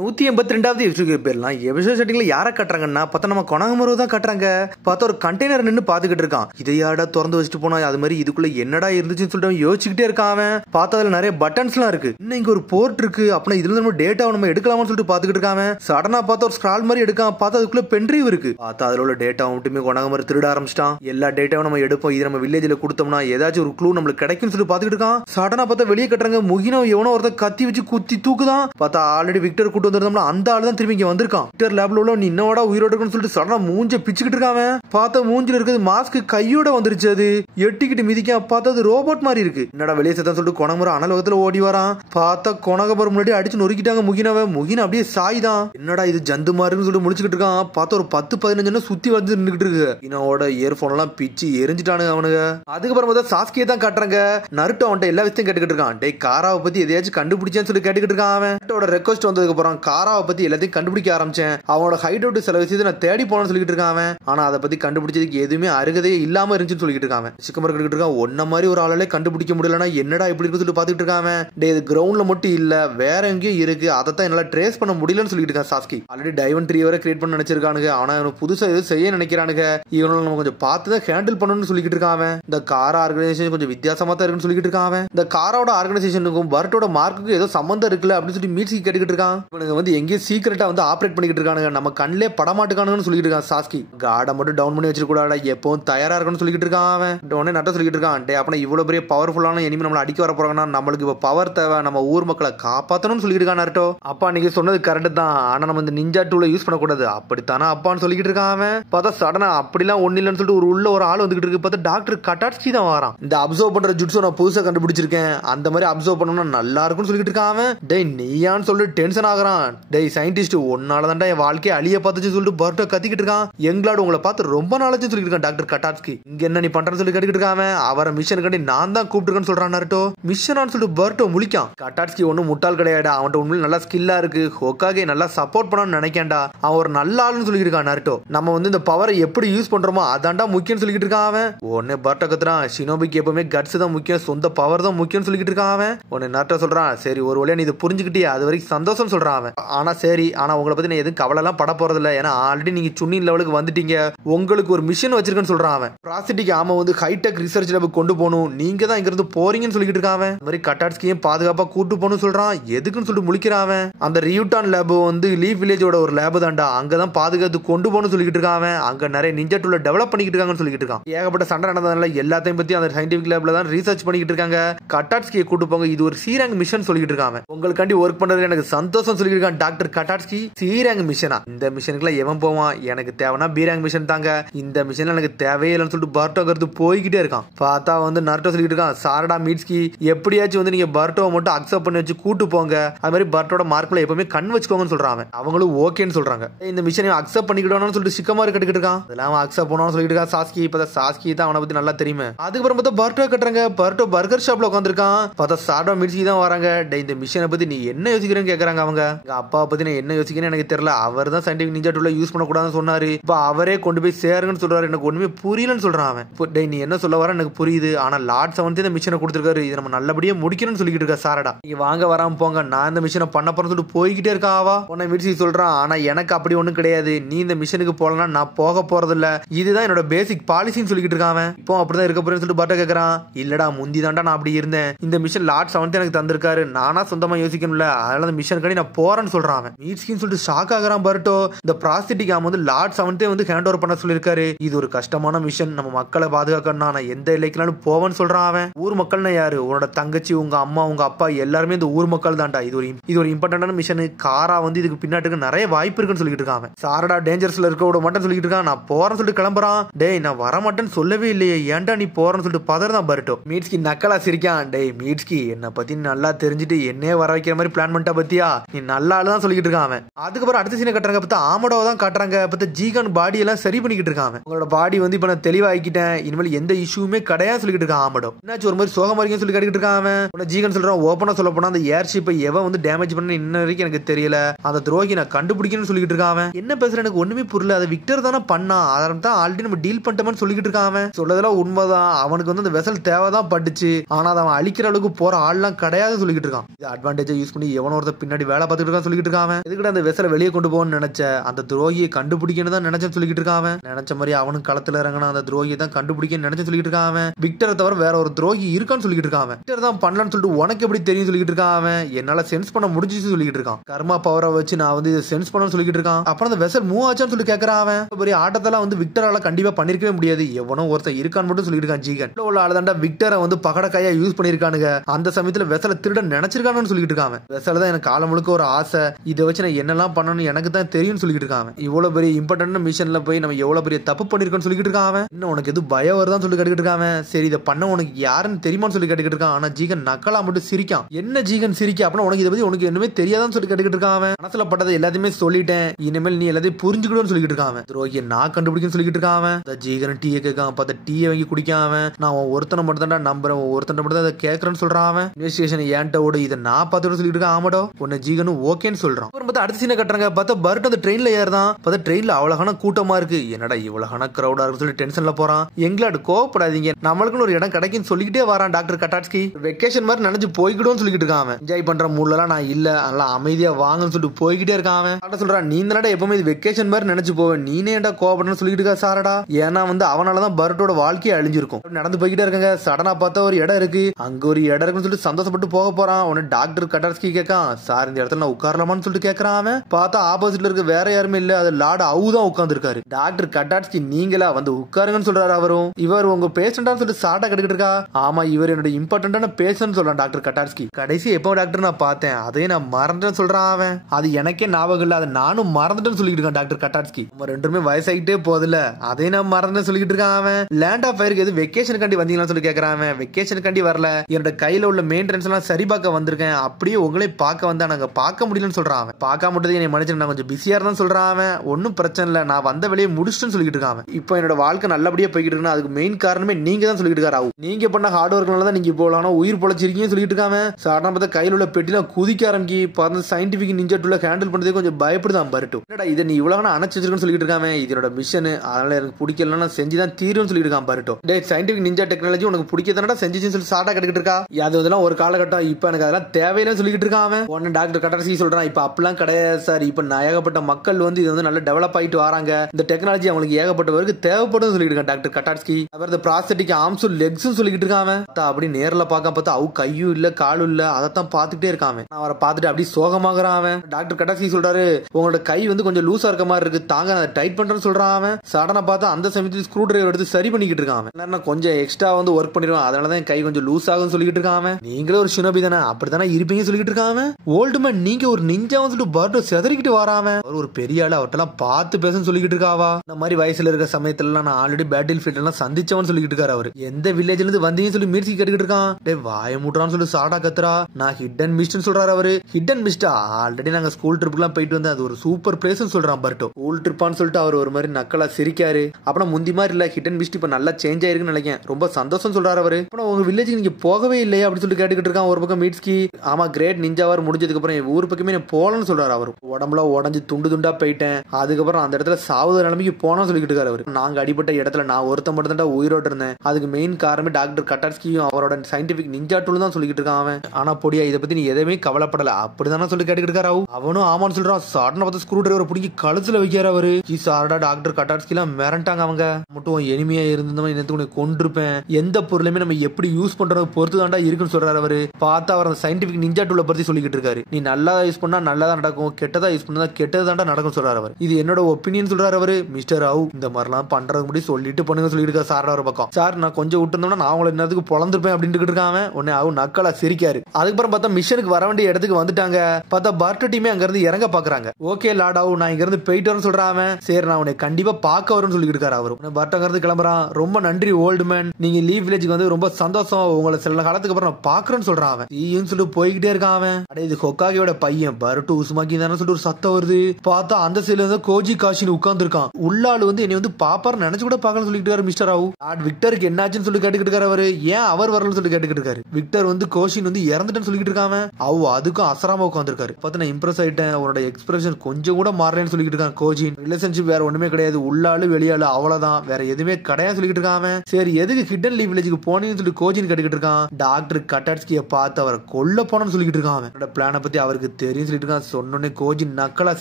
182வது episode பேர்லாம் episode செட்டிங்ல யாரை கட்டுறாங்கன்னா பார்த்தா நம்ம கொனகமரோ தான் கட்டுறாங்க. பார்த்தா ஒரு கண்டெய்னர் நின்று பாத்துக்கிட்டு இருக்கான். இதையாடா திறந்து வச்சுட்டு போனா அது மாதிரி இதுக்குள்ள என்னடா இருந்துச்சுன்னு சொல்லிட்டு யோசிச்சுக்கிட்டே இருக்கான். அவன் பார்த்தா அதுல நிறைய பட்டன்ஸ் எல்லாம் இருக்கு. இன்னும் இங்க ஒரு போர்ட் இருக்கு. அப்படின்னா இதுல நம்ம டேட்டா நம்ம எடுக்கலாம்னு சொல்லிட்டு பாத்துக்கிட்டு இருக்காங்க. சடனா பார்த்தா ஒரு ஸ்க்ரால் மாதிரி எடுக்கான். பார்த்தா அதுக்குள்ள பென்ட்ரைவ் இருக்கு. பார்த்தா அதுல உள்ள டேட்டா மட்டுமே கொனகமர திருட ஆரம்பிச்சிட்டான். எல்லா டேட்டாவும் நம்ம எடுப்போம். இது நம்ம வில்லேஜ்ல கொடுத்தோம்னா ஏதாச்சும் ஒரு க்ளூ நம்மளுக்கு கிடைக்கும்னு சொல்லிட்டு பாத்துக்கிட்டு இருக்கான். சடனா பார்த்தா வெளியே கட்டுறாங்க. முகினோ எவனோ ஒருத்த கத்தி வச்சு குத்தி தூக்குதான். பார்த்தா ஆல்ரெடி விக்டர் கூட்டு வந்திருந்தோம்னா அந்த ஆள் தான் திரும்பி இங்க வந்திருக்கான். விக்டர் லேப்ல உள்ள நீ இன்னோட உயிரோட இருக்குன்னு சொல்லிட்டு சடனா மூஞ்ச பிச்சுக்கிட்டு இருக்கான். பார்த்தா மூஞ்சில இருக்கிறது மாஸ்க் கையோட வந்துருச்சு. அது எட்டிக்கிட்டு மிதிக்க பார்த்தா அது ரோபோட் மாதிரி இருக்கு. என்னடா வெளியே சத்தம் சொல்லிட்டு கொனகமரம் அனலகத்துல ஓடி வரான். பார்த்தா கொனகமரம் முன்னாடி அடிச்சு நொறுக்கிட்டாங்க முகினவ. முகின அப்படியே சாய்தான். என்னடா இது ஜந்து மாதிரின்னு சொல்லிட்டு முடிச்சுக்கிட்டு இருக்கான். பார்த்தா ஒரு 10-15 சுத்தி வந்து நின்றுட்டு இருக்கு. இன்னோட இயர்போன் எல்லாம் பிச்சு எரிஞ்சிட்டானுங்க அவனுங்க. அதுக்கப்புறம் பார்த்தா சாஸ்கியை தான் காட்டுறாங்க. நருட்டோ அவன்கிட்ட எல்லா விஷயத்தையும் கேட்டுக்கிட்டு இருக்கான். டேய் காராவை பத்தி எதையாச்சும் கண்டுபிடிச்சேன்னு சொல்லி கேட்டுக்கிட்டு இருக்கான். அவன் நருட்டோட ரெக்வஸ்ட் வந்ததுக்கு அப்புறம் காராவை பத்தி எல்லாத்தையும் கண்டுபிடிக்க ஆரம்பிச்சேன். அவனோட ஹைட் அவுட் சில விஷயத்தை நான் தேடி போனேன்னு சொல்லிட்டு இருக்கான். அவன் ஆனா அதை பத்தி கண்டுபிடிச்சதுக்கு எதுவுமே அருகதையே இல்லாம இருந்துச்சுன்னு சொல்லிட்டு இருக்கான். சிக்கமர் கிட்ட இருக்கான். ஒன்ன மாதிரி ஒரு ஆளாலே கண்டுபிடிக்க முடியலன்னா என்னடா இப்படி இருக்கு சொல்லிட்டு பாத்துட்டு இருக்கான். டே இது கிரவுண்ட்ல மட்டும் இல்ல வேற எங்கேயும் இருக்கு. அதைத்தான் என்னால ட்ரேஸ் பண்ண முடியலன்னு சொல்லிட்டு இருக்கான் சாஸ்கி. ஆல்ரெடி டைவன் ட்ரீ வரை கிரியேட் பண்ண நினைச்சிருக்கானுங்க. ஆனா இவன் புதுசா எதுவும் செய்ய நினைக்கிறானுங்க. இவனால நம்ம கொஞ்சம் பார்த்து தான் ஹேண்டில் பண்ணணும்னு சொல்லிட்டு இருக்கான். இந்த கார ஆர்கனைசேஷன் கொஞ்சம் வித்தியாசமா தான் இருக்குன்னு சொல்லிட்டு இருக்கான். இந்த காரோட ஆர்கனைசேஷனுக்கும் பர்ட்டோட மார்க்குக்கும் ஏதோ சம்பந்தம் இருக்குல்ல அப்படின்னு சொல்லி மீட்ஸி கேட்டுக்கிட்டு இருக்கான். இவனுங்க வந்து எங்கேயும் சீக்கிரட்டா வந்து ஆப்ரேட் பண்ணிக்கிட்டு இருக்கானுங்க. நம்ம கண்ணிலே படமாட்டுக்கானுங்கன்னு சொல்லிட்டு இருக்கான் சாஸ்கி. காடை மட்டும் டவுன் பண்ணி வச்சிருக்கூடாடா எப்பவும் தயாரா இருக்குன்னு சொல்லிட்டு இருக்கான். அவன் உடனே நட்ட சொல்லிட்டு இருக்கான். டே அப்ப இவ்வளவு பெரிய பவர்ஃபுல்லான எனிமி நம்மள அடிக்க வர போறாங்கன்னா நம்மளுக்கு இப்ப பவர் தேவை. நம்ம ஊர் மக்களை காப்பாத்தணும்னு சொல்லிட்டு இருக்கான் நருட்டோ. அப்பா நீங்க சொன்னது கரெக்ட் தான். ஆனா நம்ம இந்த நிஞ்சா டூல யூஸ் பண்ணக்கூடாது. அப்படித்தானே அப்பான்னு சொல்லிட்டு இருக்கான். அவன் பார்த்தா சடனா அப்படிலாம் ஒண்ணு இல்லைன்னு சொல்லிட்டு உள்ள ஒரு ஆள் வந்துகிட்டு இருக்கு. பார்த்தா டாக்டர் கட்டாட்ஸ்கி தான் வரான். இந்த அப்சர்வ் பண்ற ஜுட்ஸோ நான் புதுசா கண்டுபிடிச்சிருக்கேன். அந்த மாதிரி அப்சர்வ் பண்ணோம்னா நல்லா இருக்கும்னு சொல்லிட்டு இருக்கான். அவன் டேய் நீயான்னு சொல்லிட்டு டென்ஷன் ஆகுறான். டேய் சயின்டிஸ்ட் ஒன்னாலதான்டா என் வாழ்க்கையை அழிய பார்த்துச்சு சொல்லிட்டு பர்ட்டோ கத்திக்கிட்டு இருக்கான். எங்களோட உங்களை பார்த்து ரொம்ப நாளாச்சு சொல்லிட்டு இருக்கான் டாக்டர் கட்டாட்ஸ்கி. இங்க என்ன நீ பண்றன்னு சொல்லி கேட்டுக்கிட்டு இருக்கான். அவரை மிஷன் கண்டி நான் தான் கூப்பிட்டுருக்கேன்னு சொல்றான் நருட்டோ. மிஷனான்னு சொல்லிட்டு பர்ட்டோ முழிக்கான். கட்டாட்ஸ்கி ஒன்னும் முட்டாள் கிடையாது. அவன்கிட்ட உண்மையில நல்லா ஸ்கில்லா இருக்கு. ஹோக்காகே நல்லா சப்போர்ட் பண்ணணும்னு நினைக்கேன்டா. அவன் ஒரு நல்ல ஆளுன்னு சொல்லிட்டு இருக்கான் நருட்டோ. நம்ம வந்து இந்த பவரை எப்படி யூஸ் பண்றோமோ அதான்டா முக்கியம் சொல்லிட்டு இருக்கான். அவன் உடனே பர்ட்டோ கத்துறான். ஷினோபிக்கு எப்பவுமே கட்ஸ் தான் முக்கியம், சொந்த பவர் தான் முக்கியம் சொல்லிட்டு இருக்கான். அவன் உடனே நருட்டோ சொல்றான். சரி ஒரு வழியா நீ இதை புரிஞ்சுக்கிட்டே அது வரைக்கும் சந்தோஷம் சொல்றான். அவன் ஆனா சரி ஆனா உங்களை பத்தி நான் எதுவும் கவலை எல்லாம் பட போறது இல்ல. ஏன்னா ஆல்ரெடி நீங்க சுன்னின் லெவலுக்கு வந்துட்டீங்க. உங்களுக்கு ஒரு மிஷன் வச்சிருக்கேன்னு சொல்றான். அவன் ப்ராசிட்டிக்கு ஆமா வந்து ஹைடெக் ரிசர்ச் லேப் கொண்டு போகணும். நீங்க தான் இங்க இருந்து போறீங்கன்னு சொல்லிட்டு இருக்கான். இந்த மாதிரி கட்டாட்ஸ்கியும் பாதுகாப்பா கூட்டு போகணும்னு சொல்றான். எதுக்குன்னு சொல்லிட்டு முழிக்கிறான். அந்த ரியூட்டான் லேப் வந்து லீஃப் வில்லேஜோட ஒரு லேப் தான்டா. அங்கதான் பாதுகாத்து கொண்டு போகணும்னு சொல்லிட்டு இருக்கான். அங்க நிறைய நிஞ்சா டூல டெவலப் பண்ணிக்கிட்டு இருக்காங்கன்னு சொல்லிட்டு இருக்கான். ஏகப்பட்ட சண்டை நடந்ததுனால எல்லாத்தையும் பத்தி அந்த சயின்டிபிக் லேப்ல தான் ரிசர்ச் பண்ணிக்கிட்டு இருக்காங்க. கட்டாட்ஸ்கியை கூட்டு போங்க. இது ஒரு சீரங் மிஷன் சொல்லிட்டு இருக்காங்க. உங்களுக்காண்டி ஒர்க் பண்றது எனக்கு சந்தோஷம் சொல்லிட்டு இருக்கான் டாக்டர் கட்டாட்ஸ்கி. சீரங் மிஷனா? இந்த மிஷனுக்குலாம் எவன் போவான்? எனக்கு தேவைன்னா பீரங் மிஷன் தாங்க. இந்த மிஷன் எனக்கு தேவையில்லைன்னு சொல்லிட்டு பர்ட்டோ கருத்து போய்கிட்டே இருக்கான். பார்த்தா வந்து நருட்டோ சொல்லிட்டு இருக்கான். சாரடா மீட்ஸ்கி எப்படியாச்சும் வந்து நீங்க பர்ட்டோவை மட்டும் அக்செப்ட் பண்ணி வச்சு கூட்டு போங்க. அது மாதிரி பர்ட்டோட மார்க்ல எப்பவுமே கண் வச்சுக்கோங்கன்னு சொல்றாங்க. அவங்களும் ஓகேன்னு சொல்றாங்க. இந்த மிஷனை அக்செப்ட் பண்ணிக்கிட்டோம்னு சொல்லிட்டு சிக்கமாரி கட்டுக்கிட்டு இருக்கான். அதெல்லாம் அவன் அக்செப்ட் பண்ணணும்னு சொல்லிட்டு இருக்கான் சாஸ்கி. இப்ப சாஸ்கி தான் அவனை பத்தி நல்லா தெரியுமே. அதுக்கப்புறம் பார்த்தா பர்ட்டோ கட்டுறாங்க. பர்ட்டோ பர்கர் ஷாப்ல உட்காந்துருக்கான். பார்த்தா சாரடா மீட்ஸ்கி தான் வராங்க. இந்த மிஷனை பத்தி நீ என்ன யோசிக்கிறேன்னு கேக்குறாங்க. அவங்க அப்பா பத்தி நான் என்ன யோசிக்கிறேன்னு எனக்கு தெரியல. அவர் தான் சயின்டிபிக் நிஞ்சா டூல யூஸ் பண்ணக்கூடாதுன்னு சொன்னாரு. இப்ப அவரே கொண்டு போய் சேருங்கன்னு சொல்றாரு. எனக்கு ஒண்ணுமே புரியலன்னு சொல்றான். அவன் நீ என்ன சொல்ல வர எனக்கு புரியுது. ஆனா லார்ட் 7 இந்த மிஷனை கொடுத்திருக்காரு. இது நம்ம நல்லபடியா முடிக்கணும்னு சொல்லிட்டு இருக்கா சாரடா. நீங்க வாங்க வராம போங்க. நான் இந்த மிஷனை பண்ண போறேன்னு சொல்லிட்டு போய்கிட்டே இருக்கா. ஆவா உன்னை மிட்சி சொல்றான். ஆனா எனக்கு அப்படி ஒண்ணும் கிடையாது. நீ இந்த மிஷனுக்கு போலனா நான் போக போறது இல்ல. இதுதான் என்னோட பேசிக் பாலிசின்னு சொல்லிட்டு இருக்கான். இப்போ அப்படிதான் இருக்க போறேன்னு சொல்லிட்டு பர்ட்டோ கேக்குறான். இல்லடா முந்தி தாண்டா நான் அப்படி இருந்தேன். இந்த மிஷன் லார்ட் 7 எனக்கு தந்திருக்காரு. நானா சொந்தமா யோசிக்கணும்ல. அதனால அந்த மிஷன் கடி நான் போறேன்னு சொல்றான். மீட்ஸ்கின்னு சொல்லிட்டு ஷாக் ஆகுறான் பர்ட்டோ. இந்த ப்ராஸ்டிக் ஆம் வந்து லார்ட் 7 வந்து ஹேண்ட் ஓவர் பண்ண சொல்லிருக்காரு. இது ஒரு கஷ்டமான மிஷன். நம்ம மக்களை பாதுகாக்கணும். நான் எந்த எல்லைக்குனாலும் போவேன்னு சொல்றான். அவன் ஊர் மக்கள்னா யாரு? உன்னோட தங்கச்சி, உங்க அம்மா, உங்க அப்பா எல்லாருமே இந்த ஊர் மக்கள் தான்டா. இது ஒரு இம்பார்ட்டன்டான மிஷன். காரா வந்து இதுக்கு பின்னாட்டுக்கு நிறைய வாய்ப்பு இருக்குன்னு சொல்லிட்டு இருக்கான். சாரடா டேஞ்சர்ஸ்ல இருக்க விட மாட்டேன்னு சொல்லிட்டு இருக்கான். நான் போறேன்னு சொல்லிட்டு கிளம்புறான். டேய் நான் வர மாட்டேன்னு சொல்லவே இல்லையே, ஏன்டா நீ போறேன்னு சொல்லிட்டு பதறதான் பர்ட்டோ. மீட்ஸ்கி நக்கலா சிரிக்கான். டேய் மீட்ஸ்கி என்ன பத்தி நல்லா தெரிஞ்சுட்டு என்னே வர வைக்கிற மாதிரி பிளான் பண்ணிட்டா பத்தியா? நீ நல்ல ஆளு தான் சொல்லிட்டு இருக்கான். அதுக்கப்புறம் அடுத்த சீனை கட்டுறாங்க. பார்த்தா ஆமடோவை தான் காட்டுறாங்க. பார்த்தா ஜீகான் பாடி எல்லாம் சரி பண்ணிக்கிட்டு இருக்கான். உங்களோட பாடி வந்து இப்ப நான் தெளிவாக்கிட்டேன். இனிமேல் எந்த இஷ்யூமே கிடையாது சொல்லிட்டு இருக்கான். ஆமடோ என்னாச்சு ஒரு மாதிரி சோகமா இருக்கேன்னு சொல்லி கேட்டுக்கிட்டு இருக்கான். ஜீகன் சொல்றான். ஓப்பனா சொல்ல போனா அந்த ஏர்ஷிப்பை எவன் வந்து டேமேஜ் பண்ண இன்ன வரைக்கும் எனக்கு தெரியல. அந்த துரோகி நான் கண்டுபிடிக்கணும்னு சொல்லிட்டு இருக்கான். என்ன பேசுற எனக்கு ஒண்ணுமே புரியல. அதை விக்டர் தானே பண்ணா. அதனால தான் ஆல்ரெடி நம்ம டீல் பண்ணிட்டோம்னு சொல்லிட்டு இருக்கான். சொல்லதெல்லாம் உண்மைதான். அவனுக்கு வந்து அந்த வெசல் தேவைதான் பட்டுச்சு. ஆனா அவன் அழிக்கிற அளவுக்கு போற ஆள்லாம் கிடையாது சொல்லிட்டு இருக்கான். இது அட்வான்டேஜா யூஸ் பண்ணி எவனோ ஒருத்த பின்னாடி வேலை பார்த்து பாத்துட்டு இருக்கான் சொல்லிட்டு இருக்கான். எதுக்கிட்ட அந்த வெசலை வெளியே கொண்டு போகணும்னு நினைச்ச, அந்த துரோகியை கண்டுபிடிக்கணும் தான் நினைச்சேன்னு சொல்லிட்டு இருக்கான். நினைச்ச மாதிரி அவனும் களத்துல இறங்கினா அந்த துரோகியை தான் கண்டுபிடிக்கன்னு நினைச்சு சொல்லிட்டு இருக்கான். விக்டரை தவிர வேற ஒரு துரோகி இருக்கான்னு சொல்லிட்டு இருக்கான். விக்டர் தான் பண்ணலான்னு சொல்லிட்டு உனக்கு எப்படி தெரியும் சொல்லிட்டு இருக்கான். என்னால சென்ஸ் பண்ண முடிஞ்சிச்சு சொல்லிட்டு இருக்கான். கர்மா பவரை வச்சு நான் வந்து சென்ஸ் பண்ண சொல்லிட்டு இருக்கான். அப்புறம் அந்த வெசல் மூவ் ஆச்சான்னு சொல்லி கேட்கறான். பெரிய ஆட்டத்தெல்லாம் வந்து விக்டரால கண்டிப்பா பண்ணிருக்கவே முடியாது, எவனோ ஒருத்தன் இருக்கான்னு மட்டும் சொல்லிட்டு இருக்கான். ஜீகன் உள்ள ஆளுதாண்டா விக்டரை வந்து பகடக்காயா யூஸ் பண்ணிருக்கானுங்க. அந்த சமயத்துல வெசலை திருட நினைச்சிருக்கானு சொல்லிட்டு இருக்கான். வெசல தான் எனக்கு காலம் முழுக்க ஒரு ஆசை, இதை வச்சு நான் என்னெல்லாம் பண்ணணும்னு எனக்கு தான் தெரியும் சொல்லிட்டு இருக்கான். இவ்வளவு பெரிய இம்பார்ட்டன்ட் மிஷன்ல போய் நம்ம எவ்வளவு பெரிய தப்பு பண்ணிருக்கோம்னு சொல்லிட்டு இருக்கான். இன்னும் உனக்கு எது பயம் வருதான்னு சொல்லி கேட்டுக்கிட்டு இருக்கான். சரி இதை பண்ண உனக்கு யாருன்னு தெரியுமான்னு சொல்லி கேட்டுக்கிட்டு இருக்கான். ஆனா ஜீகன் நக்கலா மட்டும் சிரிக்கான். என்ன ஜீகன் சிரிக்க, அப்படின்னா உனக்கு இதை பத்தி உனக்கு என்னமே தெரியாதான்னு சொல்லி கேட்டுக்கிட்டு இருக்கான். மனசுல பட்டதை எல்லாத்தையுமே சொல்லிட்டேன், இனிமேல் நீ எல்லாத்தையும் புரிஞ்சுக்கணும்னு சொல்லிட்டு இருக்கான். துரோகியை நான் கண்டுபிடிக்கணும்னு சொல்லிட்டு இருக்கான். ஜீகன் டீயை கேட்கான், பார்த்தா டீயை வாங்கி குடிக்காம நான் ஒருத்தனை மட்டும் தான் நம்புறேன், ஒருத்தனை மட்டும் தான் அதை கேட்கறேன்னு சொல்றான். இன்வெஸ்டிகேஷன் ஏன்ட்ட ஓடு, இதை நான் பார்த்துட்டு சொல்லிட்டு இருக்கேன். ஆமாடோ உன்னை ஜீகனும் ஓகேன்னு சொல்றான். அப்புறம் பார்த்தா அடுத்த சீனை கட்டுறாங்க. பார்த்தா பர்ட் அந்த ட்ரெயின்ல ஏறுதான். பார்த்தா ட்ரெயின்ல அவ்வளவு கூட்டமா இருக்கு. என்னடா இவ்வளவு கிரௌடா இருக்கு சொல்லி டென்ஷன்ல போறான். எங்களாடு கோவப்படாதீங்க, நம்மளுக்குன்னு ஒரு இடம் கிடைக்குன்னு சொல்லிக்கிட்டே வரான் டாக்டர் கட்டாட்ஸ்கி. வெக்கேஷன் மாதிரி நினைச்சு போய்கிடும் சொல்லிட்டு இருக்கான். என்ஜாய் பண்ற மூட்லாம் நான் இல்ல, அதனால அமைதியா வாங்கன்னு சொல்லிட்டு போய்கிட்டே இருக்கான். சொல்றான் நீ தானடா எப்பவுமே வெக்கேஷன் மாதிரி நினைச்சு போவேன், நீனே ஏன்டா கோவப்படணும்னு சொல்லிட்டு இருக்கா சாரடா. ஏன்னா வந்து அவனாலதான் பர்ட்டோட வாழ்க்கையை அழிஞ்சிருக்கும். நடந்து போய்கிட்டே இருக்காங்க. சடனா பார்த்தா ஒரு இடம் இருக்கு, அங்க ஒரு இடம் இருக்குன்னு சொல்லிட்டு சந்தோஷப்பட்டு போக போறான். உடனே டாக்டர் கட்டாட்ஸ்கி கேட்கான், சார் இந்த இடத்துல நான் உட்காரலாமான்னு சொல்லிட்டு கேட்கறான். பார்த்தா ஆப்போசிட்ல இருக்க வேற யாருமே இல்ல, அது லார்ட் அவு தான் உட்கார்ந்து இருக்காரு. டாக்டர் கட்டாட்ஸ்கி நீங்களா வந்து உட்காருங்கன்னு சொல்றாரு. அவரும் இவர் உங்க பேஷண்டான்னு சொல்லிட்டு சாட்டா கட்டுக்கிட்டு இருக்கா. ஆமா இவர் என்னோட இம்பார்ட்டன்டான பேஷண்ட் சொல்றான் டாக்டர் கட்டாட்ஸ்கி. கடைசி எப்போ டாக்டர் நான் பார்த்தேன், அதே நான் மறந்துட்டேன்னு சொல்றான் அவன். அது எனக்கே ஞாபகம் இல்ல, அதை நானும் மறந்துட்டேன்னு சொல்லிட்டு இருக்கான் டாக்டர் கட்டாட்ஸ்கி. நம்ம ரெண்டுமே வயசாகிட்டே போதில்ல, அதே நான் மறந்துட்டேன்னு சொல்லிட்டு இருக்கான் அவன். லேண்ட் ஆஃப் ஃபயருக்கு எது வெக்கேஷனுக்காண்டி வந்தீங்கன்னு சொல்லி கேட்கறான். வெக்கேஷனுக்காண்டி வரல, என்னோட கையில உள்ள மெயின்டெனன்ஸ் எல்லாம் சரி பார்க்க வந்திருக்கேன், அப்படியே உங்களே பார்க்க வந்தா நாங்க பார்க்க முடியலன்னு சொல்றான். பார்க்க முடியாது என்னை மனுஷன், நான் கொஞ்சம் பிஸியா இருந்தா சொல்றான். ஒன்னும் பிரச்சனை இல்ல, நான் வந்த வேலையை முடிச்சுட்டு சொல்லிட்டு இருக்கான். இப்போ என்னோட வாழ்க்கை நல்லபடியா போய்கிட்டு இருக்குன்னா அதுக்கு மெயின் காரணமே நீங்க தான் சொல்லிட்டு இருக்காரு. நீங்க பண்ண ஹார்ட் ஒர்க்னால தான் நீங்க போலாம் உயிர் பொழைச்சிருக்கீங்கன்னு சொல்லிட்டு இருக்காங்க. சாதாரண பார்த்தா கையில் உள்ள பெட்டிலாம் குதிக்க ஆரம்பிக்கி பார்த்து சயின்டிபிக் நிஞ்சா டூல ஹேண்டில் பண்றதே கொஞ்சம் பயப்படுதான் பர்ட். என்னடா இதை நீ இவ்வளவு அணைச்சு வச்சிருக்கன்னு சொல்லிட்டு இருக்காங்க. இதனோட மிஷன், அதனால எனக்கு பிடிக்கலன்னா செஞ்சுதான் தீருன்னு சொல்லிட்டு இருக்கான் பர்ட். டே சயின்டிபிக் நிஞ்சா டெக்னாலஜி உனக்கு பிடிக்கதானடா செஞ்சுன்னு சொல்லி சாட்டா கட்டுக்கிட்டு இருக்கா. அது இதெல்லாம் ஒரு காலகட்டம், இப்ப எனக்கு அதெல்லாம் தேவையில்லைன்னு சொல்லிட்டு இருக்கான். உடனே டாக்டர் கட்டாட்ஸ்கி சொல்றான், இப்ப அப்பெல்லாம் கிடையாது சார், இப்ப ஏகப்பட்ட மக்கள் வந்து இது வந்து நல்லா டெவலப் ஆயிட்டு வராங்க, இந்த டெக்னாலஜி அவங்களுக்கு ஏகப்பட்டவருக்கு தேவைப்படும் சொல்லிட்டு இருக்கான் டாக்டர் கட்டாட்ஸ்கி. அவர் ப்ராஸ்தட்டிக் ஆர்ம்ஸும் லெக்ஸும் சொல்லிட்டு இருக்கான். அப்படி நேரில் பார்க்க பார்த்தா அவ கையும் இல்ல காலும் இல்ல, அதைத்தான் பார்த்துட்டே இருக்கான். அவரை பார்த்துட்டு அப்படி சோகமாகறான். டாக்டர் கட்டாட்ஸ்கி சொல்றாரு, உங்களோட கை வந்து கொஞ்சம் லூசா இருக்க மாதிரி இருக்கு, தாங்க அதை டைட் பண்றேன்னு சொல்றான். சடனா பார்த்தா அந்த சமயத்தில் ஸ்க்ரூ டிரைவர் எடுத்து சரி பண்ணிக்கிட்டு இருக்கான். கொஞ்சம் எக்ஸ்ட்ரா வந்து ஒர்க் பண்ணிடுவான், அதனாலதான் கை கொஞ்சம் லூஸ் ஆகும் சொல்லிட்டு இருக்கான். நீங்களே ஒரு ஷினோபி தானே, அப்படித்தானே இருப்பீங்க சொல்லிட்டு இருக்கான். ஓல்டு மேன் நீங்க ஒரு நிஞ்சா சொல்லிட்டு பர்ட் செதறிக்கிட்டு வராம, ஒரு பெரிய ஆளு அவர்கிட்ட பார்த்து பேசன்னு சொல்லிட்டு இருக்காவா. இந்த மாதிரி வயசுல இருக்க சமயத்துல நான் ஆல்ரெடி பேட்டில் ஃபீல்ட் எல்லாம் சந்திச்சவன் சொல்லிட்டு இருக்காரு. அவரு எந்த வில்லேஜ்ல இருந்து வந்தீங்கன்னு சொல்லி மீர்ச்சி கேட்டுக்கிட்டு இருக்கான். டே வாய மூட்டுறான்னு சொல்லி சாடா கத்துறா. நான் ஹிடன் மிஸ்ட்னு சொல்றாரு அவரு. ஹிடன் மிஸ்டா, ஆல்ரெடி நாங்க ஸ்கூல் ட்ரிப் எல்லாம் போயிட்டு வந்து அது ஒரு சூப்பர் பிளேஸ் சொல்றான் பர்ட்டோ. ஸ்கூல் ட்ரிப்பான்னு சொல்லிட்டு அவர் ஒரு மாதிரி நக்கலா சிரிக்காரு. அப்புறம் முந்தி மாதிரி இல்ல, ஹிடன் மிஸ்ட் இப்ப நல்லா சேஞ்ச் ஆயிருக்குன்னு நினைக்கிறேன், ரொம்ப சந்தோஷம் சொல்றாரு அவரு. அப்புறம் உங்க வில்லேஜுக்கு நீங்க போகவே இல்லையா அப்படின்னு சொல்லிட்டு கேட்டுக்கிட்டு இருக்கான். ஒரு பக்கம் மீட்ஸ்கி, ஆமா கிரேட் நிஞ்சாவார் முடிஞ்சதுக்கு அப்புறம் ஊர் பக்கமே போலன்னு சொல்றாரு அவரு. உடம்புல உடஞ்சு துண்டு துண்டா போயிட்டேன், அதுக்கப்புறம் அந்த இடத்துல சாவுத நிலைமைக்கு போனோம்னு சொல்லிட்டு இருக்காரு அவரு. நாங்க அடிப்பட்ட இடத்துல நான் ஒருத்த மட்டும் தான் உயிரோடு இருந்தேன், அதுக்கு மெயின் காரணமே டாக்டர் கட்டாட்ஸ்கியும் அவரோட சயின்டிபிக் நிஞ்சா டூல் தான் சொல்லிட்டு இருக்கான் அவன். ஆனா பொடியா இதை பத்தி நீ எதுவுமே கவலைப்படல அப்படிதானே சொல்லி கேட்டுக்கிட்டு இருக்காரு. அவனும் ஆமான்னு சொல்றான். சாடனை பார்த்து ஸ்க்ரூ டிரைவர் பிடிக்கி கழுத்துல வைக்கிறாரு அவரு. சாரடா டாக்டர் கட்டாட்ஸ்கி எல்லாம் மிரண்டாங்க. அவங்க மட்டும் எனிமையா இருந்தவன் என்னத்துக்கு கொண்டிருப்பேன், எந்த பொருளையுமே நம்ம எப்படி யூஸ் பண்றது பொறுத்து தாண்டா இருக்குன்னு சொல்றாரு அவரு. பார்த்தா அவர் அந்த சயின்டிபிக் நிஞ்சா டூலை பத்தி சொல்லிக்கிட்டு இருக்காரு. நீ நல்லா யூஸ் பண்ணா நல்லதா நடக்கும், கெட்டதா யூஸ் பண்ணா கெட்டது தாண்டா நடக்கும் சொல்றாரு அவர். இது என்னோட ஒப்பீனியன் சொல்றாரு அவரு. மிஸ்டர் ராவ் இந்த மாதிரிலாம் பண்றது முடி சொல்லிட்டு பண்ணுங்க சொல்லிட்டு இருக்காரு சாரடா ஒரு பக்கம். சார் நான் கொஞ்சம் விட்டுருந்தோம்னா நான் உங்களை நேரத்துக்கு பொழந்திருப்பேன் அப்படின்னு இருக்காங்க. உடனே அவன் நக்கலா சிரிக்காரு. அதுக்கப்புறம் பார்த்தா மிஷனுக்கு வர வேண்டிய இடத்துக்கு வந்துட்டாங்க. பார்த்தா பார்ட் டீமே அங்க இருந்து இறங்க பாக்குறாங்க. ஓகே லாடாவு நான் இங்க இருந்து போயிட்டு வரேன்னு சொல்றான். சரி நான் உன்னை கண்டிப்பா பார்க்க வரும்னு சொல்லிட்டு இருக்காரு அவரு. பார்ட் அங்க இருந்து கிளம்புறான். ரொம்ப நன்றி ஓல்டு மேன், நீங்க லீவ் வில்லேஜுக்கு வந்து ரொம்ப சந்தோஷம், உங்களை சில காலத்துக்கு அப்புறம் நான் பாக்குறேன்னு சொல்றான் அவன். ஈன்னு சொல்லிட்டு போய்கிட்டே இருக்கான் அவன். அடே இது ஹொக்காகியோட பையன் பர்ட் உஸ்மாக்கி தானே சொல்லிட்டு ஒரு சத்தம் வருது. பார்த்தா அந்த சைடுல இருந்து கோஜி காஷின்னு உட்கார்ந்து இருக்கான். உள்ளாளு வந்து என்னை வந்து பாப்பாரு நினைச்சு கூட பார்க்கல சொல்லிட்டு இருக்காரு மிஸ்டர் ராவ். விக்டருக்கு என்னாச்சுன்னு சொல்லி கேட்டுக்கிட்டு இருக்காரு அவரு. ஏன் அவர் வரலன்னு சொல்லி கேட்டுக்கிட்டு இருக்காரு. விக்டர் வந்து கோஷின் வந்து இறந்துட்டேன்னு சொல்லிட்டு இருக்காங்க. அவ அதுக்கும் அசராம உட்காந்துருக்காரு. பார்த்து நான் இம்ப்ரெஸ் ஆயிட்டேன், அவரோட எக்ஸ்பிரஷன் கொஞ்சம் கூட மாறலன்னு சொல்லிட்டு இருக்கான் கோஜின். ரிலேஷன்ஷிப் வேற ஒண்ணுமே கிடையாது, உள்ளாளு வெளியாளு அவ்வளவுதான், வேற எதுவுமே கிடையாது சொல்லிட்டு இருக்காங்க. சரி எதுக்கு ஹிடன் லீவ் வில்லேஜுக்கு போனீங்கன்னு சொல்லி கோஜின் கேட்டுக்கிட்டு இருக்கான். டாக்டர் கட்டாட்ஸ்கியை பார்த்து அவரை கொல்ல போனோம்னு சொல்லிட்டு இருக்கான். அவனோட பிளானை பத்தி அவருக்கு தெரியும் சொல்லிட்டு இருக்கான். சொன்னோடனே கோஜி நக்கலா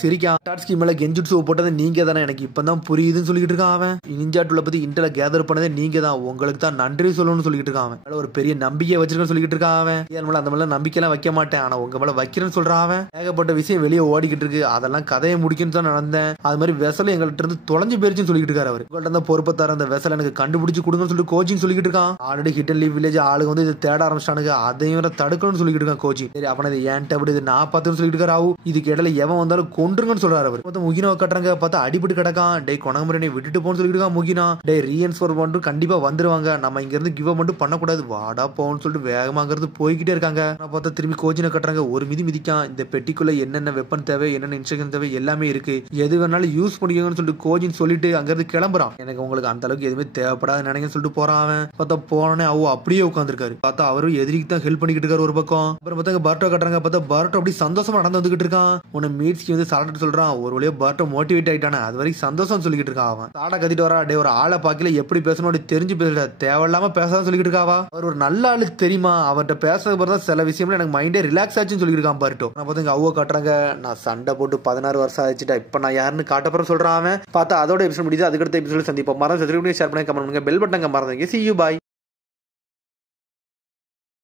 சிரிக்கான். டாட்ஸ்கி மேல கெஞ்சுட்சு போட்டது நீங்க தானே, எனக்கு இப்பதான் புரியுதுன்னு சொல்லிட்டு இருக்கான் அவன். நிஞ்சா டூல பத்தி இன்டெல கேதர் பண்ணதே நீங்க தான், உங்களுக்கு தான் நன்றி சொல்லணும்னு சொல்லிட்டு இருக்கான் அவன். ஒரு பெரிய நம்பிக்கை வச்சிருக்கேன்னு சொல்லிட்டு இருக்கான் அவன். அந்த மேல நம்பிக்கை எல்லாம் வைக்க மாட்டேன், ஆனா உங்க மேல வைக்கிறேன்னு சொல்றான் அவன். ஏகப்பட்ட விஷயம் வெளியே ஓடிக்கிட்டு இருக்கு, அதெல்லாம் கதையை முடிக்கணும்னு தான் நடந்தேன். அது மாதிரி வெசல் எங்கள்கிட்ட இருந்து தொலைஞ்சு போயிருச்சுன்னு சொல்லிட்டு இருக்காரு அவர். உங்கள்கிட்ட இருந்த பொறுப்பை தர அந்த வெசல் எனக்கு கண்டுபிடிச்சு கொடுங்கன்னு சொல்லிட்டு கோச்சிங் சொல்லிட்டு இருக்கான். Already hit and leave village ஆளுங்க வந்து இதை தேட ஆரம்பிச்சானுங்க, அதையும் தடுக்கணும்னு சொல்லிட்டு இருக்கான் கோச்சி. சரி அப்ப இது ஏன்ட்ட அப்படி இது நான் பார்த்துன்னு சொல்லிட்டு இருக்காரு. இதுக்கு இடையில எவன் வந்தாலும் கொண்டுருங்கன்னு சொல்றாரு அவர். முகினாவை கட்டுறாங்க, பார்த்தா அடிபட்டு கிடக்கான். டே கொணங்குமரனை விட்டுட்டு போன்னு சொல்லிட்டு இருக்கான் முகினா. டே ரீஎன்ஃபோர் மட்டும் கண்டிப்பா வந்துருவாங்க, நம்ம இங்க இருந்து கிவ் மட்டும் பண்ணக்கூடாது, வாடா போன்னு சொல்லிட்டு வேகமா அங்கிருந்து போய்கிட்டே இருக்காங்க. பார்த்தா திரும்பி கோச்சினை கட்டுறாங்க, ஒரு மிதி மிதிக்கான். இந்த பெட்டிக்குள்ள என்னென்ன வெப்பன் தேவை, என்னென்ன இன்ஸ்ட்ரக்ஷன் தேவை எல்லாமே இருக்கு, எது வேணாலும் யூஸ் பண்ணிக்கோங்கன்னு சொல்லிட்டு கோச்சின்னு சொல்லிட்டு அங்கிருந்து கிளம்புறான். எனக்கு உங்களுக்கு அந்த அளவுக்கு எதுவுமே தேவைப்படாது நினைக்கன்னு சொல்லிட்டு போறான் அவன். பார்த்தா போனே அப்படியே உட்காந்துருக்காரு. பார்த்தா அவரும் எதிரிக்கு தான் ஹெல்ப் பண்ணிக்கிட்டு இருக்காரு ஒரு பக்கம். அப்புறம் பார்த்தா பர்ட்டோ கட்டுறாங்க. பார்த்தா பர்ட்டோ அப்படி சந்தோஷமா நடந்து வந்துகிட்டு இருக்கான். உன்னை மீட்ஸ்க்கு வந்து சாப்பிட்டு சொல்றான். ஒரு வழியா பர்ட்டோ மோட்டிவேட் ஆயிட்டானே, அது வரைக்கும் சந்தோஷம் சொல்லிக்கிட்டு இருக்கான் அவன். சாடா கத்திட்டு வரா. டே ஒரு ஆளை பாக்கல எப்படி பேசணும் அப்படி தெரிஞ்சு பேசல, தேவையில்லாம பேசாதான் சொல்லிக்கிட்டு இருக்காவா. அவர் ஒரு நல்ல ஆளு தெரியுமா, அவர்கிட்ட பேசுறது பிறகு சில விஷயம்ல எனக்கு மைண்டே ரிலாக்ஸ் ஆச்சுன்னு சொல்லிட்டு இருக்கான் பர்ட்டோ. நான் பார்த்தா அவ்வளோ காட்டுறாங்க, நான் சண்டை போட்டு 16 வருஷம் ஆயிடுச்சுட்டா, இப்ப நான் யாருன்னு காட்டப்புறம் சொல்றான் அவன். பார்த்தா அதோட எபிசோட் முடியுது. அதுக்கடுத்த எபிசோட் சந்திப்போம். மறந்து ஷேர் பண்ணி கமெண்ட் பண்ணுங்க, பெல் பட்டன் மறந்துங்க. See you, bye.